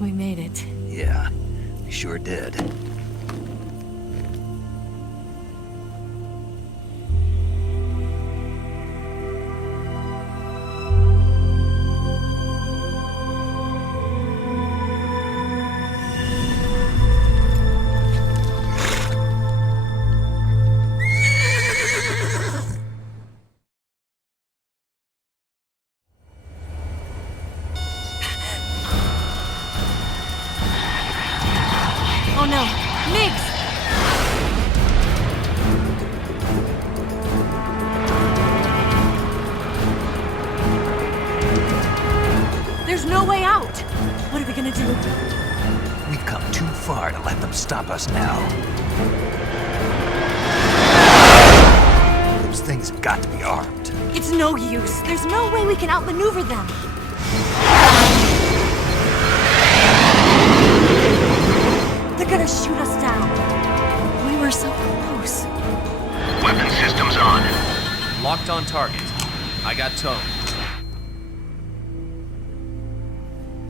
We made it. Yeah, we sure did. Oh no, Migs! There's no way out! What are we gonna do? We've come too far to let them stop us now. Those things have got to be armed. It's no use. There's no way we can outmaneuver them. They're gonna shoot us down. We were so close. Weapon systems on. Locked on target. I got towed.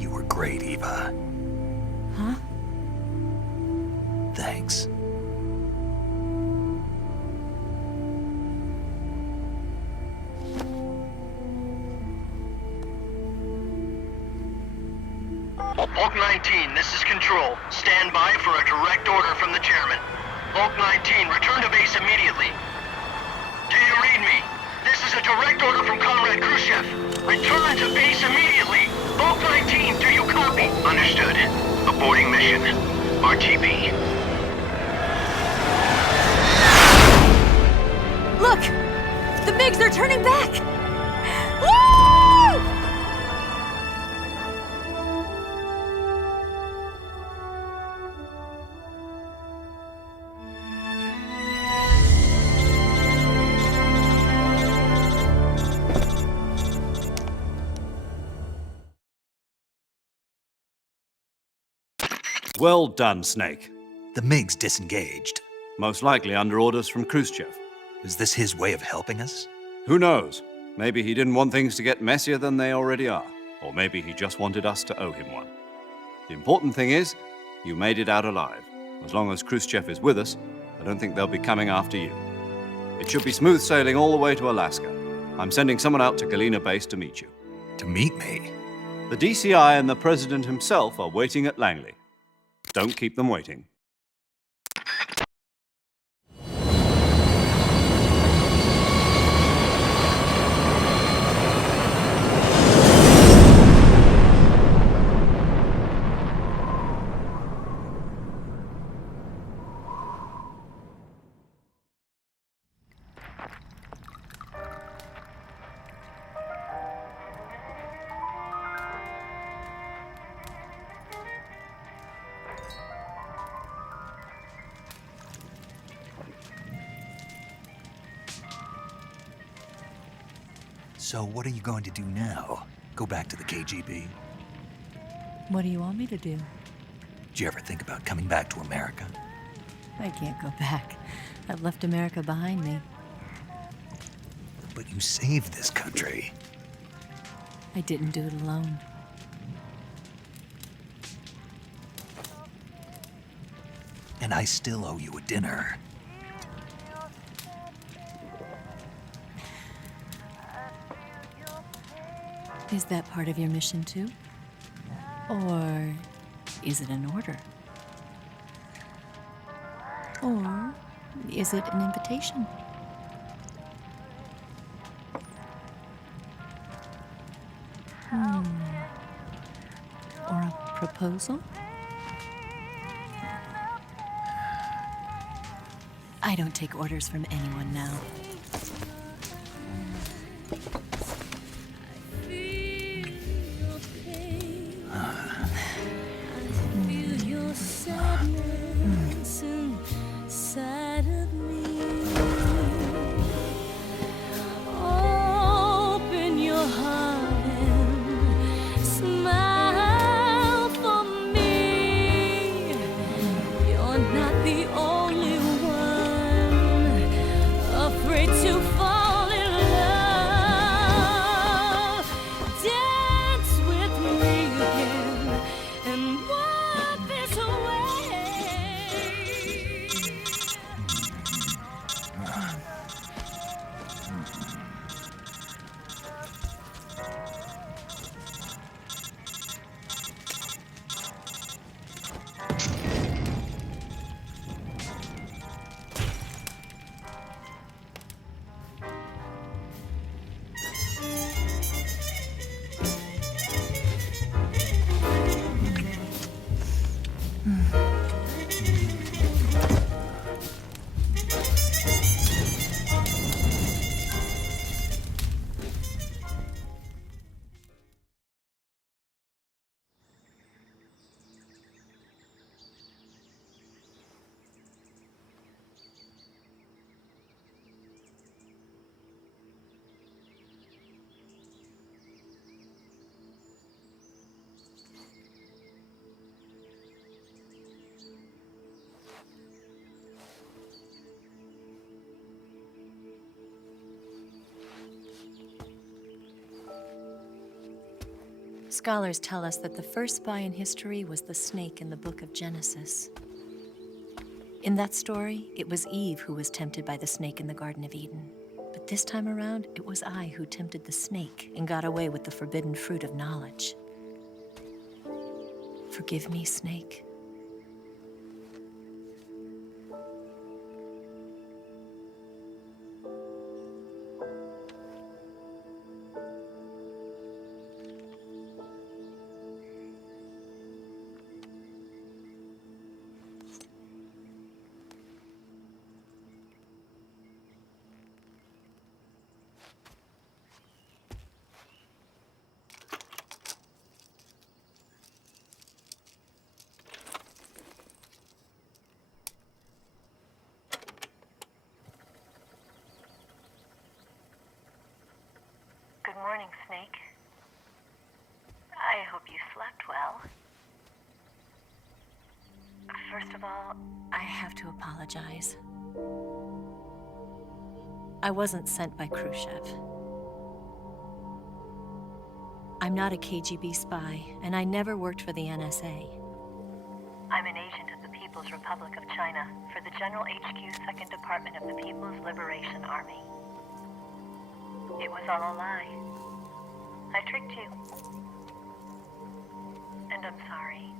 You were great, Eva. Huh? Thanks. Bulk 19, this is Control. Stand by for a direct order from the chairman. Bulk 19, return to base immediately. Do you read me? This is a direct order from Comrade Khrushchev. Return to base immediately. Bulk 19, do you copy? Understood. Aborting mission. RTB. Look! The MiGs are turning back! Woo! Well done, Snake. The MiGs disengaged. Most likely under orders from Khrushchev. Is this his way of helping us? Who knows? Maybe he didn't want things to get messier than they already are. Or maybe he just wanted us to owe him one. The important thing is, you made it out alive. As long as Khrushchev is with us, I don't think they'll be coming after you. It should be smooth sailing all the way to Alaska. I'm sending someone out to Galena Base to meet you. To meet me? The DCI and the President himself are waiting at Langley. Don't keep them waiting. So what are you going to do now? Go back to the KGB? What do you want me to do? Did you ever think about coming back to America? I can't go back. I've left America behind me. But you saved this country. I didn't do it alone. And I still owe you a dinner. Is that part of your mission too? Or is it an order? Or is it an invitation? Or a proposal? I don't take orders from anyone now. Afraid Scholars tell us that the first spy in history was the snake in the book of Genesis. In that story, it was Eve who was tempted by the snake in the Garden of Eden. But this time around, it was I who tempted the snake and got away with the forbidden fruit of knowledge. Forgive me, snake. Good morning, Snake. I hope you slept well. First of all, I have to apologize. I wasn't sent by Khrushchev. I'm not a KGB spy, and I never worked for the NSA. I'm an agent of the People's Republic of China for the General HQ 2nd Department of the People's Liberation Army. It was all a lie. I tricked you. And I'm sorry.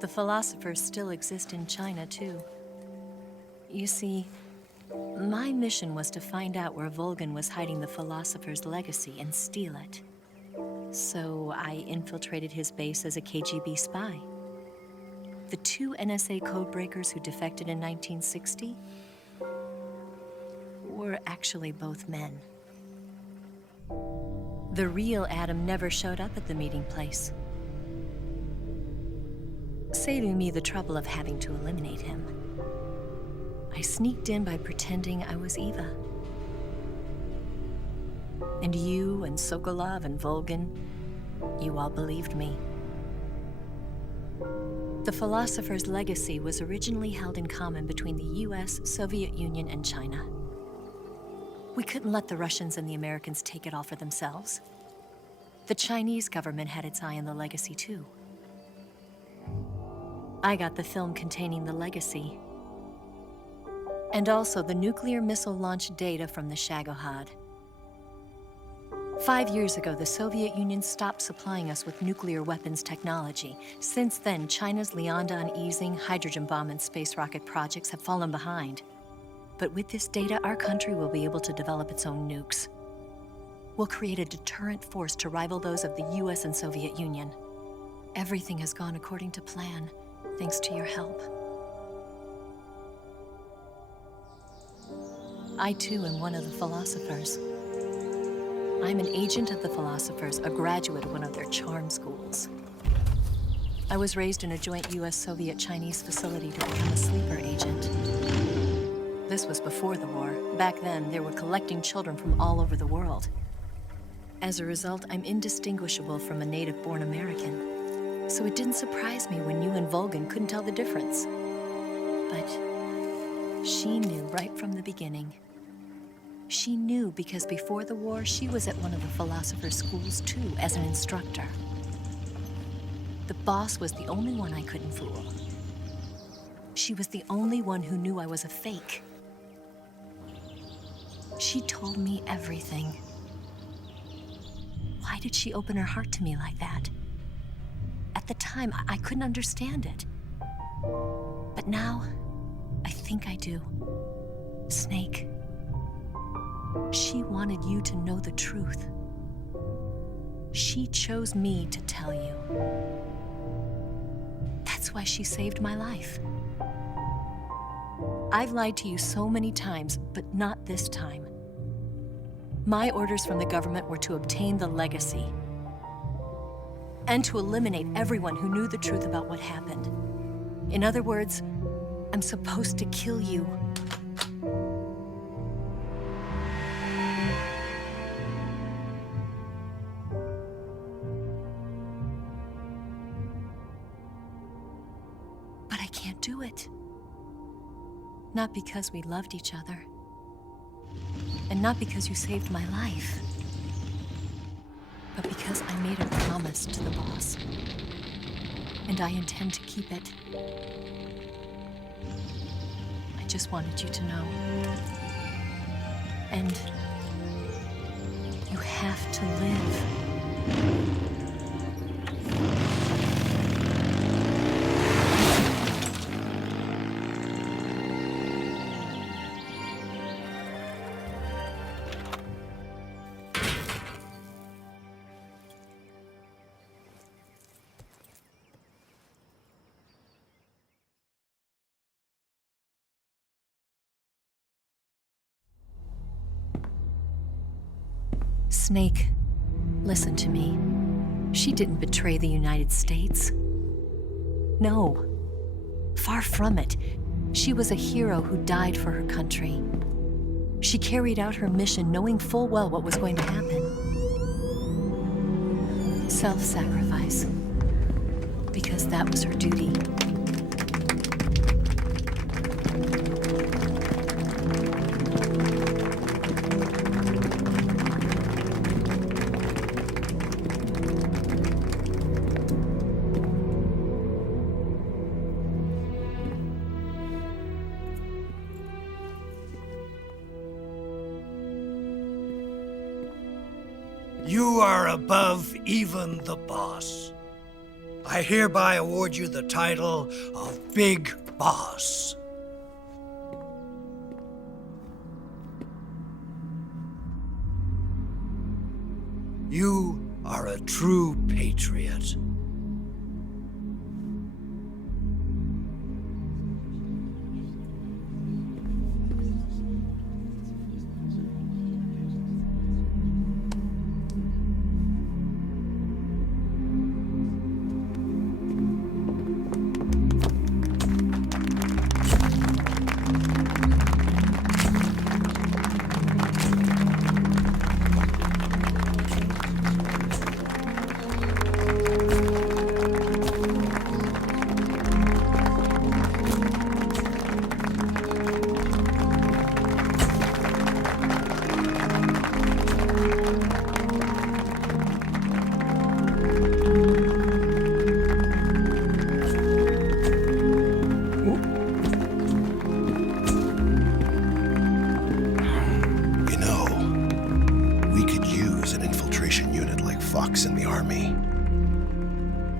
The philosophers still exist in China, too. You see, my mission was to find out where Volgan was hiding the philosopher's legacy and steal it. So I infiltrated his base as a KGB spy. The 2 NSA codebreakers who defected in 1960 were actually both men. The real Adam never showed up at the meeting place, saving me the trouble of having to eliminate him. I sneaked in by pretending I was Eva. And you and Sokolov and Volgan, you all believed me. The philosopher's legacy was originally held in common between the US, Soviet Union, and China. We couldn't let the Russians and the Americans take it all for themselves. The Chinese government had its eye on the legacy, too. I got the film containing the legacy, and also the nuclear missile launch data from the Shagohod. 5 years ago, the Soviet Union stopped supplying us with nuclear weapons technology. Since then, China's Liaodong easing, hydrogen bomb, and space rocket projects have fallen behind. But with this data, our country will be able to develop its own nukes. We'll create a deterrent force to rival those of the US and Soviet Union. Everything has gone according to plan, thanks to your help. I, too, am one of the philosophers. I'm an agent of the philosophers, a graduate of one of their charm schools. I was raised in a joint US-Soviet-Chinese facility to become a sleeper agent. This was before the war. Back then, they were collecting children from all over the world. As a result, I'm indistinguishable from a native-born American. So it didn't surprise me when you and Volgan couldn't tell the difference. But she knew right from the beginning. She knew because before the war, she was at one of the philosopher's schools too, as an instructor. The boss was the only one I couldn't fool. She was the only one who knew I was a fake. She told me everything. Why did she open her heart to me like that? At the time, I couldn't understand it. But now, I think I do. Snake. She wanted you to know the truth. She chose me to tell you. That's why she saved my life. I've lied to you so many times, but not this time. My orders from the government were to obtain the legacy and to eliminate everyone who knew the truth about what happened. In other words, I'm supposed to kill you. Not because we loved each other. And not because you saved my life. But because I made a promise to the boss. And I intend to keep it. I just wanted you to know. And you have to live. Snake, listen to me. She didn't betray the United States. No, far from it. She was a hero who died for her country. She carried out her mission knowing full well what was going to happen. Self-sacrifice, because that was her duty. You are above even the boss. I hereby award you the title of Big Boss. You are a true patriot. in the Army.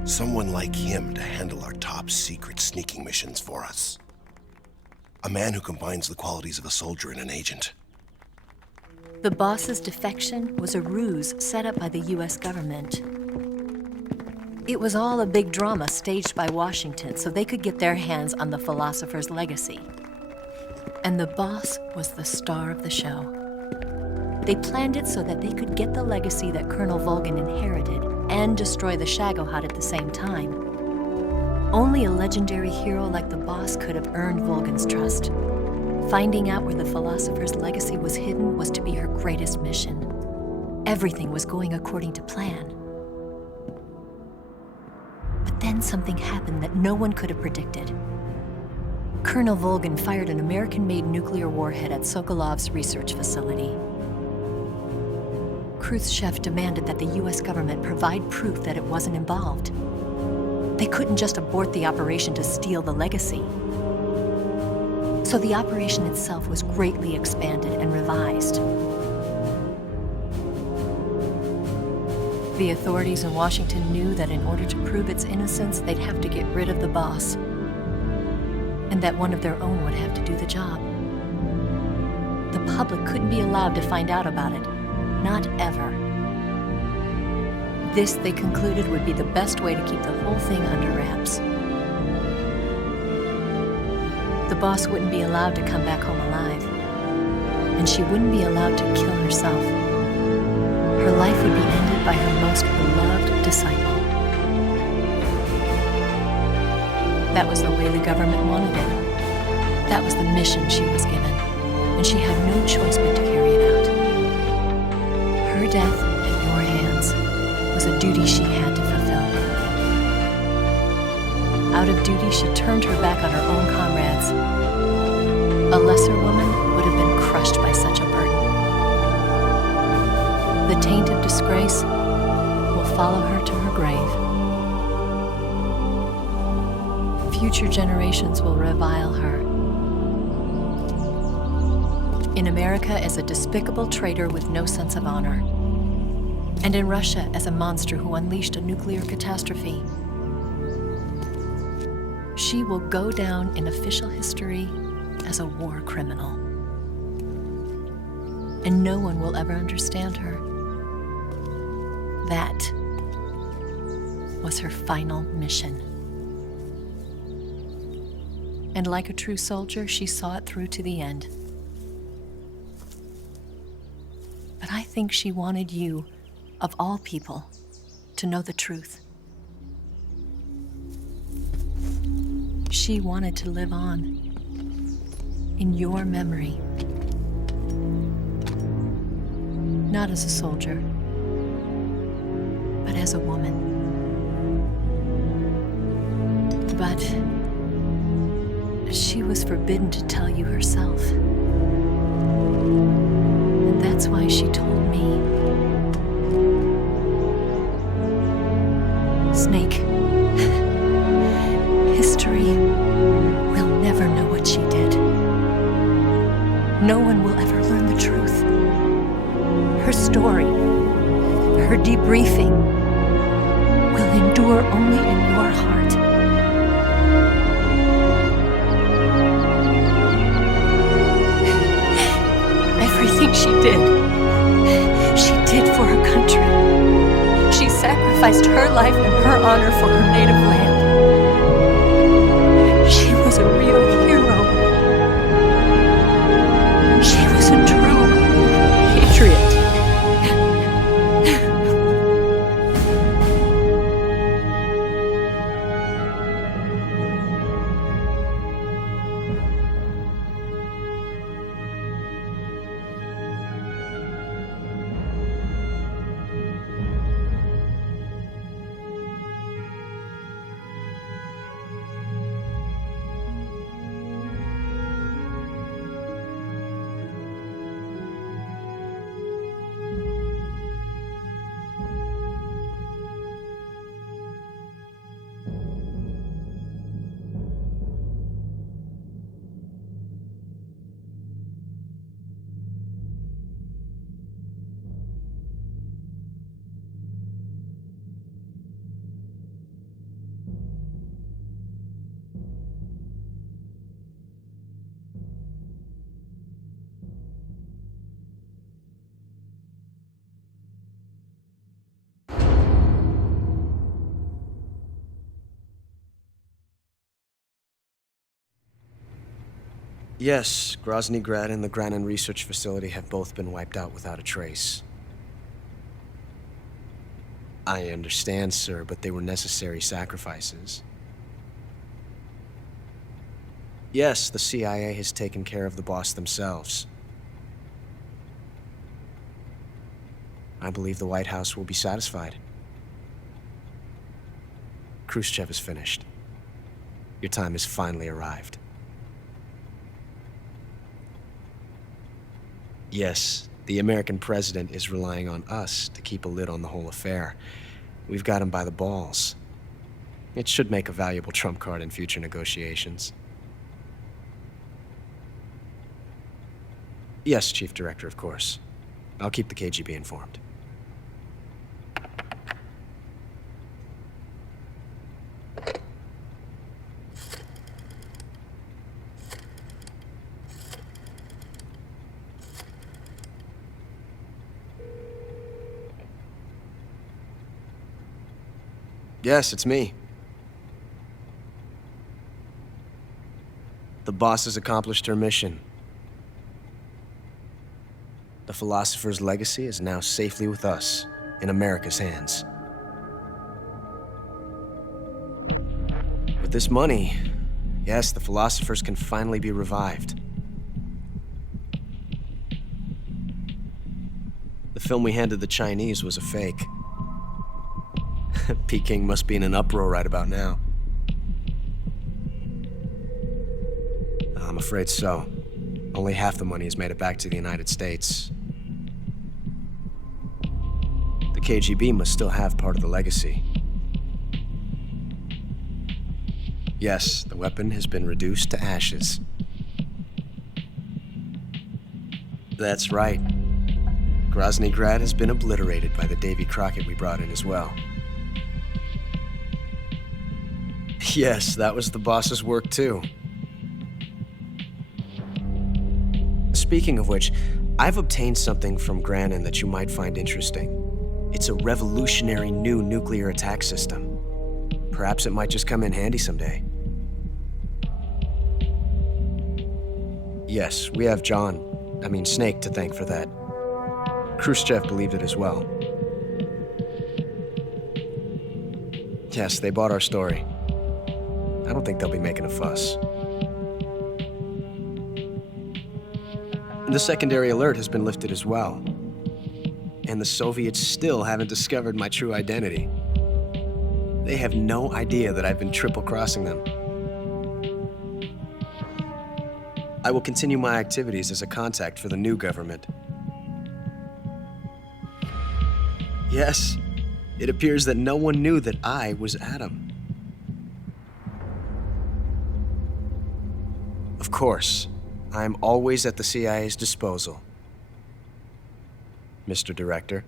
Someone like him to handle our top secret sneaking missions for us. A man who combines the qualities of a soldier and an agent. The boss's defection was a ruse set up by the US government. It was all a big drama staged by Washington so they could get their hands on the philosopher's legacy. And the boss was the star of the show. They planned it so that they could get the legacy that Colonel Volgan inherited and destroy the Shagohod at the same time. Only a legendary hero like the boss could have earned Volgan's trust. Finding out where the philosopher's legacy was hidden was to be her greatest mission. Everything was going according to plan. But then something happened that no one could have predicted. Colonel Volgan fired an American-made nuclear warhead at Sokolov's research facility. Khrushchev demanded that the US government provide proof that it wasn't involved. They couldn't just abort the operation to steal the legacy. So the operation itself was greatly expanded and revised. The authorities in Washington knew that in order to prove its innocence, they'd have to get rid of the boss, and that one of their own would have to do the job. The public couldn't be allowed to find out about it, not ever. This, they concluded, would be the best way to keep the whole thing under wraps. The boss wouldn't be allowed to come back home alive, and she wouldn't be allowed to kill herself. Her life would be ended by her most beloved disciple. That was the way the government wanted it. That was the mission she was given, and she had no choice but to carry it out. Her death at your hands was a duty she had to fulfill. Out of duty, she turned her back on her own comrades disgrace will follow her to her grave. Future generations will revile her. In America as a despicable traitor with no sense of honor. And in Russia as a monster who unleashed a nuclear catastrophe. She will go down in official history as a war criminal. And no one will ever understand her. That was her final mission. And like a true soldier, she saw it through to the end. But I think she wanted you, of all people, to know the truth. She wanted to live on in your memory. Not as a soldier, but as a woman. But she was forbidden to tell you herself. And that's why she told me. Snake, history will never know what she did. No one will ever learn the truth. Her story, her debriefing, will endure only in your heart. Everything she did for her country. She sacrificed her life and her honor for her native land. She was a real hero. She was a true patriot. Yes, Grozny Grad and the Granin Research Facility have both been wiped out without a trace. I understand, sir, but they were necessary sacrifices. Yes, the CIA has taken care of the boss themselves. I believe the White House will be satisfied. Khrushchev is finished. Your time has finally arrived. Yes, the American president is relying on us to keep a lid on the whole affair. We've got him by the balls. It should make a valuable trump card in future negotiations. Yes, Chief Director, of course. I'll keep the KGB informed. Yes, it's me. The boss has accomplished her mission. The philosopher's legacy is now safely with us, in America's hands. With this money, yes, the philosophers can finally be revived. The film we handed the Chinese was a fake. Peking must be in an uproar right about now. I'm afraid so. Only half the money has made it back to the United States. The KGB must still have part of the legacy. Yes, the weapon has been reduced to ashes. That's right. Groznygrad has been obliterated by the Davy Crockett we brought in as well. Yes, that was the boss's work too. Speaking of which, I've obtained something from Granin that you might find interesting. It's a revolutionary new nuclear attack system. Perhaps it might just come in handy someday. Yes, we have Snake to thank for that. Khrushchev believed it as well. Yes, they bought our story. I don't think they'll be making a fuss. The secondary alert has been lifted as well. And the Soviets still haven't discovered my true identity. They have no idea that I've been triple-crossing them. I will continue my activities as a contact for the new government. Yes, it appears that no one knew that I was Adam. Of course, I am always at the CIA's disposal, Mr. Director.